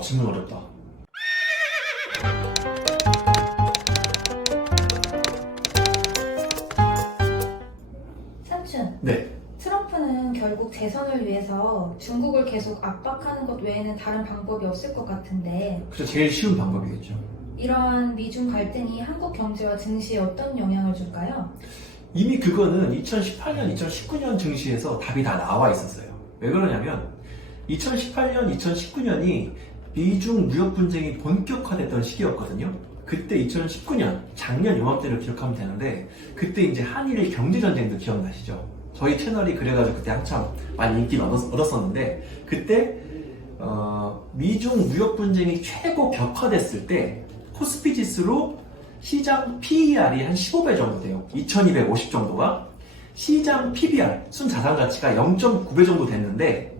질문 어렵다. 삼촌, 네. 트럼프는 결국 재선을 위해서 중국을 계속 압박하는 것 외에는 다른 방법이 없을 것 같은데 그죠. 제일 쉬운 방법이겠죠. 이러한 미중 갈등이 한국 경제와 증시에 어떤 영향을 줄까요? 이미 그거는 2018년, 2019년 증시에서 답이 다 나와 있었어요. 왜 그러냐면 2018년, 2019년이 미중 무역 분쟁이 본격화됐던 시기였거든요. 그때 2019년 작년 요맘때를 기억하면 되는데 그때 이제 한일 경제전쟁도 기억나시죠? 저희 채널이 그래가지고 그때 한참 많이 인기를 얻었었는데 그때 미중 무역 분쟁이 최고 격화됐을 때 코스피 지수로 시장 PER이 한 15배 정도 돼요. 2250 정도가 시장 PBR 순자산 가치가 0.9배 정도 됐는데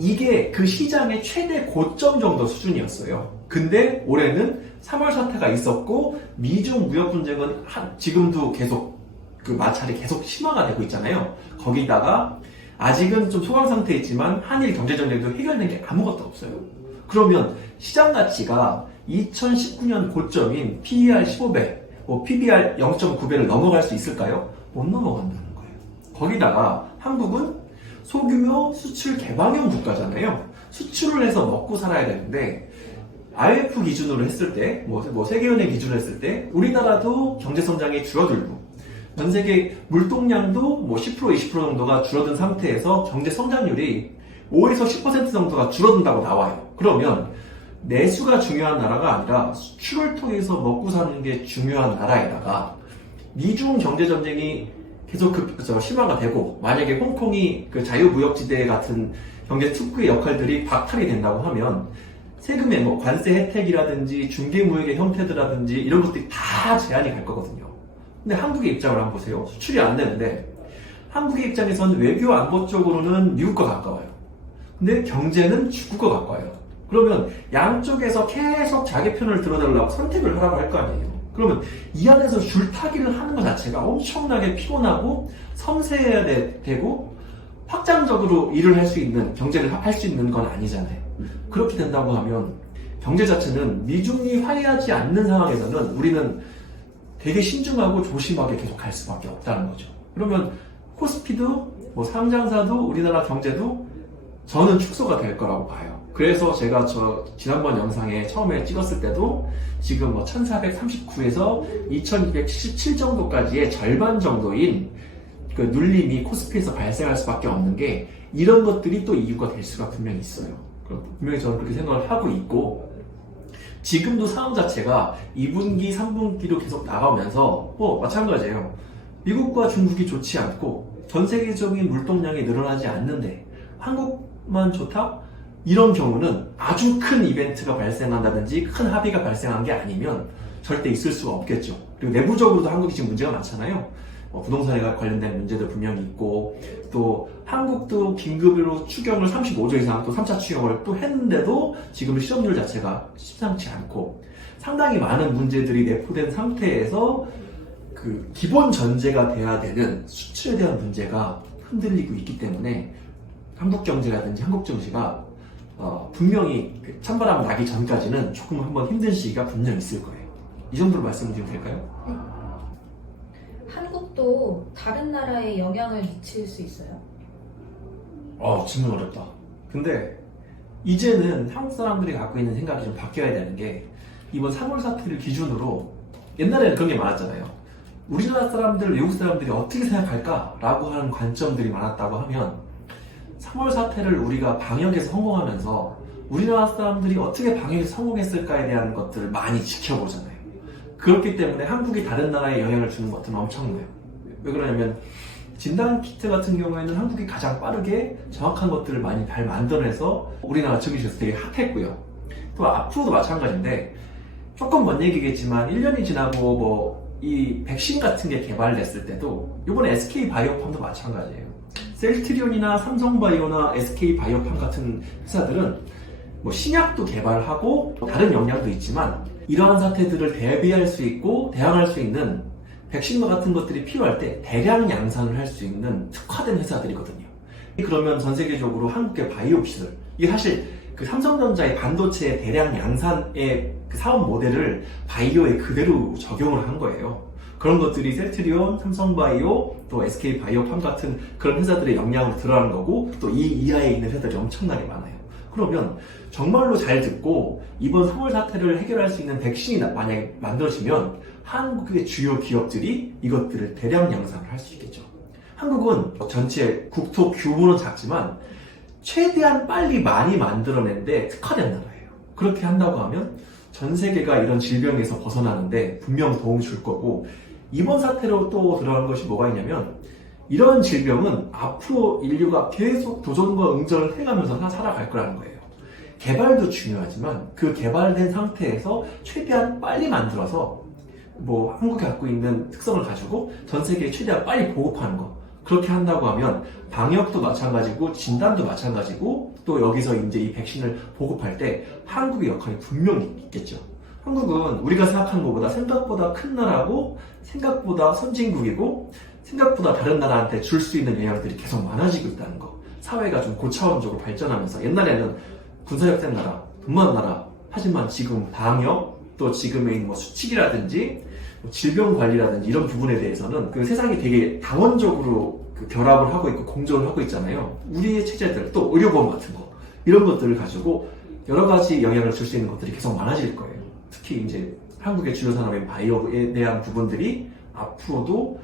이게 그 시장의 최대 고점 정도 수준이었어요. 근데 올해는 3월 사태가 있었고 미중 무역 분쟁은 지금도 계속 그 마찰이 계속 심화가 되고 있잖아요. 거기다가 아직은 좀 소강 상태에 있지만 한일 경제전쟁도 해결된 게 아무것도 없어요. 그러면 시장 가치가 2019년 고점인 PER 15배, PBR 0.9배를 넘어갈 수 있을까요? 못 넘어간다는 거예요. 거기다가 한국은 소규모 수출 개방형 국가잖아요. 수출을 해서 먹고 살아야 되는데 IMF 기준으로 했을 때, 세계은행 기준으로 했을 때 우리나라도 경제 성장이 줄어들고 전 세계 물동량도 10% 20% 정도가 줄어든 상태에서 경제 성장률이 5에서 10% 정도가 줄어든다고 나와요. 그러면 내수가 중요한 나라가 아니라 수출을 통해서 먹고 사는 게 중요한 나라에다가 미중 경제 전쟁이 계속 심화가 되고 만약에 홍콩이 그 자유무역지대 같은 경제 특구의 역할들이 박탈이 된다고 하면 세금의 관세 혜택이라든지 중개무역의 형태들라든지 이런 것들이 다 제한이 갈 거거든요. 근데 한국의 입장을 한번 보세요. 수출이 안 되는데 한국의 입장에서는 외교 안보 쪽으로는 미국과 가까워요. 근데 경제는 중국과 가까워요. 그러면 양쪽에서 계속 자기 편을 들어달라고 선택을 하라고 할 거 아니에요. 그러면 이 안에서 줄타기를 하는 것 자체가 엄청나게 피곤하고 섬세해야 되고 확장적으로 일을 할 수 있는, 경제를 할 수 있는 건 아니잖아요. 그렇게 된다고 하면 경제 자체는 미중이 화해하지 않는 상황에서는 우리는 되게 신중하고 조심하게 계속 갈 수밖에 없다는 거죠. 그러면 코스피도 상장사도 우리나라 경제도 저는 축소가 될 거라고 봐요. 그래서 제가 지난번 영상에 처음에 찍었을 때도 지금 1439에서 2277 정도까지의 절반 정도인 그 눌림이 코스피에서 발생할 수밖에 없는 게 이런 것들이 또 이유가 될 수가 분명히 있어요. 분명히 저는 그렇게 생각을 하고 있고 지금도 상황 자체가 2분기, 3분기로 계속 나가면서 마찬가지예요. 미국과 중국이 좋지 않고 전 세계적인 물동량이 늘어나지 않는데 한국만 좋다? 이런 경우는 아주 큰 이벤트가 발생한다든지 큰 합의가 발생한 게 아니면 절대 있을 수가 없겠죠. 그리고 내부적으로도 한국이 지금 문제가 많잖아요. 부동산에 관련된 문제도 분명히 있고 또 한국도 긴급으로 추경을 35조 이상 또 3차 추경을 또 했는데도 지금 실업률 자체가 심상치 않고 상당히 많은 문제들이 내포된 상태에서 그 기본 전제가 돼야 되는 수출에 대한 문제가 흔들리고 있기 때문에 한국 경제라든지 한국 증시가 분명히 찬바람 나기 전까지는 조금 한번 힘든 시기가 분명히 있을 거예요. 이 정도로 말씀드리면 될까요? 네. 한국도 다른 나라에 영향을 미칠 수 있어요? 질문 어렵다. 근데 이제는 한국 사람들이 갖고 있는 생각이 좀 바뀌어야 되는 게 이번 3월 사태를 기준으로 옛날에는 그런 게 많았잖아요. 우리나라 사람들, 외국 사람들이 어떻게 생각할까라고 하는 관점들이 많았다고 하면 3월 사태를 우리가 방역에서 성공하면서 우리나라 사람들이 어떻게 방역에서 성공했을까에 대한 것들을 많이 지켜보잖아요. 그렇기 때문에 한국이 다른 나라에 영향을 주는 것들은 엄청나요. 왜 그러냐면 진단키트 같은 경우에는 한국이 가장 빠르게 정확한 것들을 많이 잘 만들어내서 우리나라 증시에서 되게 핫했고요. 또 앞으로도 마찬가지인데 조금 먼 얘기겠지만 1년이 지나고 이 백신 같은 게 개발됐을 때도 이번에 SK바이오팜도 마찬가지예요. 셀트리온이나 삼성바이오나 SK바이오팜 같은 회사들은 신약도 개발하고 다른 역량도 있지만 이러한 사태들을 대비할 수 있고 대항할 수 있는 백신과 같은 것들이 필요할 때 대량 양산을 할 수 있는 특화된 회사들이거든요. 그러면 전 세계적으로 한국의 바이오 기술, 이게 사실 그 삼성전자의 반도체 대량 양산의 그 사업 모델을 바이오에 그대로 적용을 한 거예요. 그런 것들이 셀트리온, 삼성바이오, 또 SK바이오팜 같은 그런 회사들의 역량으로 들어가는 거고, 또 이 이하에 있는 회사들이 엄청나게 많아요. 그러면 정말로 잘 듣고 이번 소월 사태를 해결할 수 있는 백신이 만약에 만들어지면 한국의 주요 기업들이 이것들을 대량 양산을 할 수 있겠죠. 한국은 전체 국토 규모는 작지만 최대한 빨리 많이 만들어낸데 특화된 나라예요. 그렇게 한다고 하면 전 세계가 이런 질병에서 벗어나는데 분명 도움이 줄 거고, 이번 사태로 또 들어간 것이 뭐가 있냐면, 이런 질병은 앞으로 인류가 계속 도전과 응전을 해가면서 살아갈 거라는 거예요. 개발도 중요하지만 그 개발된 상태에서 최대한 빨리 만들어서 뭐 한국이 갖고 있는 특성을 가지고 전 세계에 최대한 빨리 보급하는 거, 그렇게 한다고 하면 방역도 마찬가지고 진단도 마찬가지고, 또 여기서 이제 이 백신을 보급할 때 한국의 역할이 분명히 있겠죠. 한국은 우리가 생각하는 것보다 생각보다 큰 나라고, 생각보다 선진국이고, 생각보다 다른 나라한테 줄 수 있는 영향들이 계속 많아지고 있다는 거. 사회가 좀 고차원적으로 발전하면서, 옛날에는 군사력 센 나라, 돈 많은 나라, 하지만 지금 방역, 또 지금의 뭐 수칙이라든지 질병 관리라든지 이런 부분에 대해서는 그 세상이 되게 다원적으로 그 결합을 하고 있고 공존을 하고 있잖아요. 우리의 체제들, 또 의료보험 같은 거, 이런 것들을 가지고 여러 가지 영향을 줄 수 있는 것들이 계속 많아질 거예요. 특히 이제 한국의 주요 산업인 바이오에 대한 부분들이 앞으로도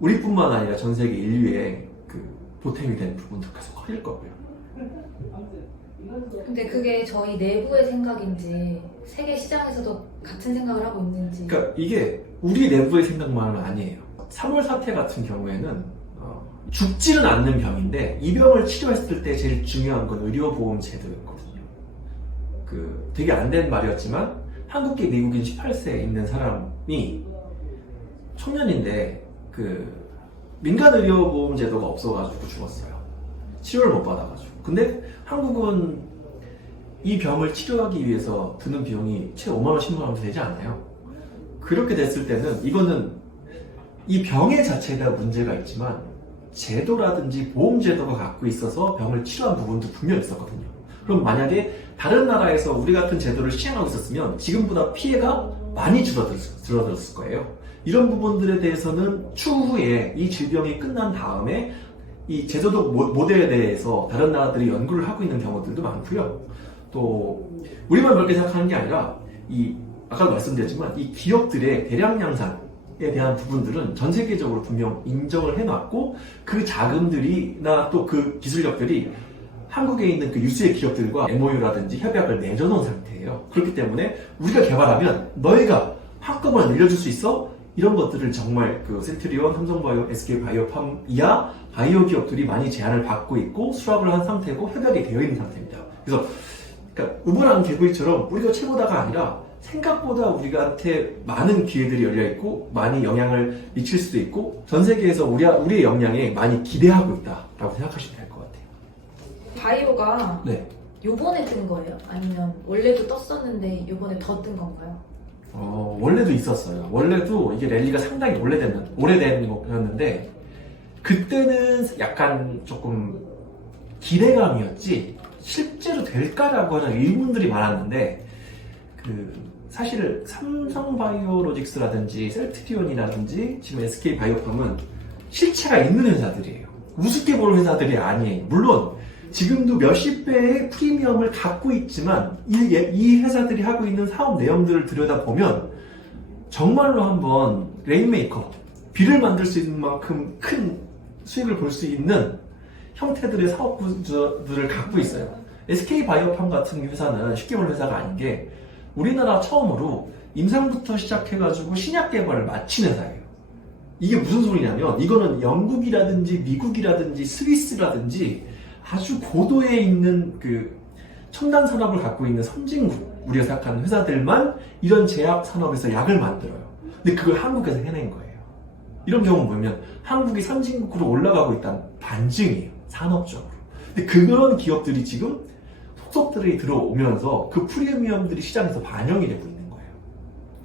우리뿐만 아니라 전 세계 인류의 그 보탬이 되는 부분도 계속 커질 거고요. 근데 그게 저희 내부의 생각인지 세계 시장에서도 같은 생각을 하고 있는지. 그러니까 이게 우리 내부의 생각만은 아니에요. 3월 사태 같은 경우에는 죽지는 않는 병인데 이 병을 치료했을 때 제일 중요한 건 의료보험 제도였거든요. 그 되게 안 된 말이었지만 한국계 미국인 18세에 있는 사람이 청년인데 그 민간 의료보험 제도가 없어가지고 죽었어요. 치료를 못 받아가지고. 근데 한국은 이 병을 치료하기 위해서 드는 비용이 최 5만 원, 10만 원 되지 않아요. 그렇게 됐을 때는 이거는 이 병의 자체에 문제가 있지만 제도라든지 보험 제도가 갖고 있어서 병을 치료한 부분도 분명히 있었거든요. 그럼 만약에 다른 나라에서 우리 같은 제도를 시행하고 있었으면 지금보다 피해가 많이 줄어들었을 거예요. 이런 부분들에 대해서는 추후에 이 질병이 끝난 다음에 이 제도적 모델에 대해서 다른 나라들이 연구를 하고 있는 경우들도 많고요. 또 우리만 그렇게 생각하는 게 아니라 이 아까도 말씀드렸지만 이 기업들의 대량 양산에 대한 부분들은 전 세계적으로 분명 인정을 해놨고, 그 자금들이나 또 그 기술력들이 한국에 있는 그 유수의 기업들과 MOU라든지 협약을 맺어놓은 상태예요. 그렇기 때문에 우리가 개발하면 너희가 한꺼번에 늘려줄 수 있어? 이런 것들을 정말 그 셀트리온, 삼성바이오, SK바이오팜 이하 바이오 기업들이 많이 제안을 받고 있고 수락을 한 상태고 협약이 되어 있는 상태입니다. 그래서 그러니까 우물안 개구리처럼 우리가 최고다가 아니라 생각보다 우리한테 많은 기회들이 열려있고 많이 영향을 미칠 수도 있고 전 세계에서 우리의 역량에 많이 기대하고 있다라고 생각하시면 될 것 같아요. 바이오가 네. 요번에 뜬 거예요? 아니면 원래도 떴었는데 요번에 더 뜬 건가요? 원래도 있었어요. 원래도 이게 랠리가 상당히 오래된 거였는데 그때는 약간 조금 기대감이었지 실제로 될까라고 하는 의문들이 많았는데 사실 삼성바이오로직스라든지 셀트리온이라든지 지금 SK바이오팜은 실체가 있는 회사들이에요. 우습게 보는 회사들이 아니에요. 물론 지금도 몇십 배의 프리미엄을 갖고 있지만 이 회사들이 하고 있는 사업 내용들을 들여다보면 정말로 한번 레인메이커, 비를 만들 수 있는 만큼 큰 수익을 볼 수 있는 형태들의 사업 구조들을 갖고 있어요. SK바이오팜 같은 회사는 쉽게 볼 회사가 아닌 게 우리나라 처음으로 임상부터 시작해가지고 신약 개발을 마친 회사예요. 이게 무슨 소리냐면 이거는 영국이라든지 미국이라든지 스위스라든지 아주 고도에 있는 그 첨단 산업을 갖고 있는 선진국, 우리가 생각하는 회사들만 이런 제약 산업에서 약을 만들어요. 근데 그걸 한국에서 해낸 거예요. 이런 경우 보면 한국이 선진국으로 올라가고 있다는 반증이에요. 산업적으로. 근데 그런 기업들이 지금 속속들이 들어오면서 그 프리미엄들이 시장에서 반영이 되고 있는 거예요.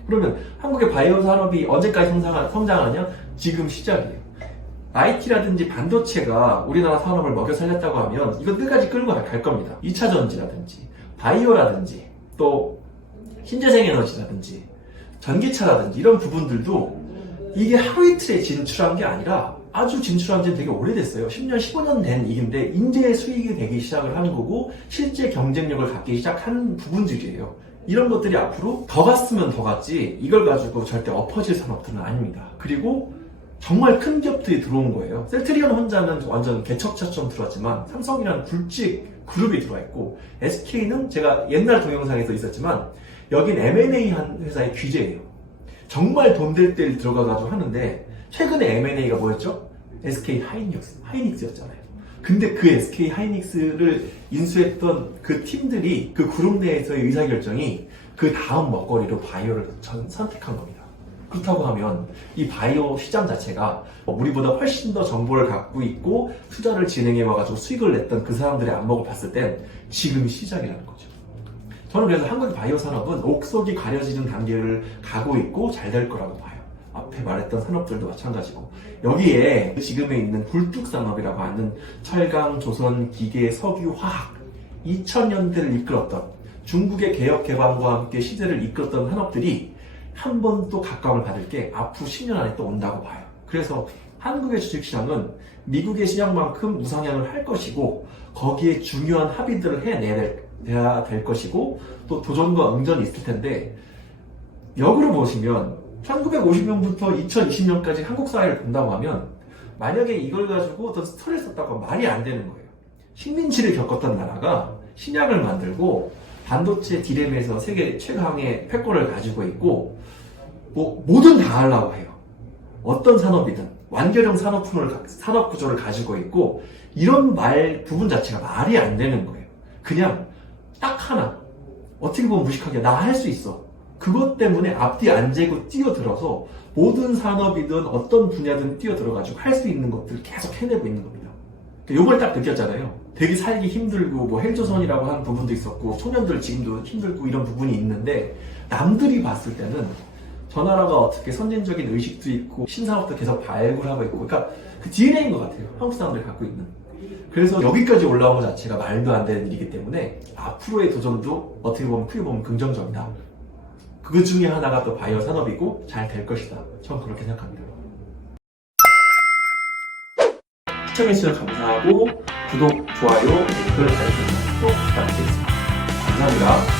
그러면 한국의 바이오 산업이 언제까지 성장하냐? 지금 시작이에요. IT라든지 반도체가 우리나라 산업을 먹여 살렸다고 하면 이거 끝까지 끌고 갈 겁니다. 2차 전지라든지 바이오라든지 또 신재생 에너지라든지 전기차라든지 이런 부분들도 이게 하루 이틀에 진출한 게 아니라 아주 진출한 지는 되게 오래됐어요. 10년, 15년 된 일인데 이제 수익이 되기 시작을 하는 거고 실제 경쟁력을 갖기 시작한 부분들이에요. 이런 것들이 앞으로 더 갔으면 더 갔지 이걸 가지고 절대 엎어질 산업들은 아닙니다. 그리고 정말 큰 기업들이 들어온 거예요. 셀트리온 혼자는 완전 개척자처럼 들어왔지만 삼성이라는 굵직 그룹이 들어와 있고 SK는 제가 옛날 동영상에서 있었지만 여긴 M&A 한 회사의 귀재예요. 정말 돈 될 때 들어가가지고 하는데 최근에 M&A가 뭐였죠? SK 하이닉스였잖아요. 근데 그 SK 하이닉스를 인수했던 그 팀들이 그 그룹 내에서의 의사결정이 그 다음 먹거리로 바이오를 선택한 겁니다. 그렇다고 하면 이 바이오 시장 자체가 우리보다 훨씬 더 정보를 갖고 있고 투자를 진행해 와가지고 수익을 냈던 그 사람들의 안목을 봤을 땐 지금이 시작이라는 거죠. 저는 그래서 한국 바이오 산업은 옥석이 가려지는 단계를 가고 있고 잘 될 거라고 봐요. 앞에 말했던 산업들도 마찬가지고 여기에 지금에 있는 굴뚝산업이라고 하는 철강, 조선, 기계, 석유, 화학 2000년대를 이끌었던 중국의 개혁 개방과 함께 시대를 이끌었던 산업들이 한 번 또 각광을 받을 게 앞으로 10년 안에 또 온다고 봐요. 그래서 한국의 주식시장은 미국의 시장만큼 우상향을 할 것이고 거기에 중요한 합의들을 해내야 될 것이고 또 도전과 응전이 있을 텐데 역으로 보시면 1950년부터 2020년까지 한국 사회를 본다고 하면 만약에 이걸 가지고 어떤 스토리를 썼다고 하면 말이 안 되는 거예요. 식민지를 겪었던 나라가 신약을 만들고 반도체 디램에서 세계 최강의 패권을 가지고 있고 뭐든 다 하려고 해요. 어떤 산업이든 완결형 산업 구조를 가지고 있고 이런 부분 자체가 말이 안 되는 거예요. 그냥 딱 하나 어떻게 보면 무식하게 나 할 수 있어. 그것 때문에 앞뒤 안 재고 뛰어들어서 모든 산업이든 어떤 분야든 뛰어들어가지고 할 수 있는 것들을 계속 해내고 있는 겁니다. 요걸 딱 느꼈잖아요. 되게 살기 힘들고 뭐 헬조선이라고 하는 부분도 있었고 소년들 지금도 힘들고 이런 부분이 있는데 남들이 봤을 때는 저 나라가 어떻게 선진적인 의식도 있고 신사업도 계속 발굴하고 있고 그러니까 그 DNA인 것 같아요. 한국 사람들이 갖고 있는. 그래서 여기까지 올라온 것 자체가 말도 안 되는 일이기 때문에 앞으로의 도전도 어떻게 보면 크게 보면 긍정적이다. 그 중에 하나가 또 바이오 산업이고 잘 될 것이다. 저는 그렇게 생각합니다. 시청해주셔서 감사하고 구독, 좋아요, 댓글 달아주시면 꼭 부탁드리겠습니다. 감사합니다.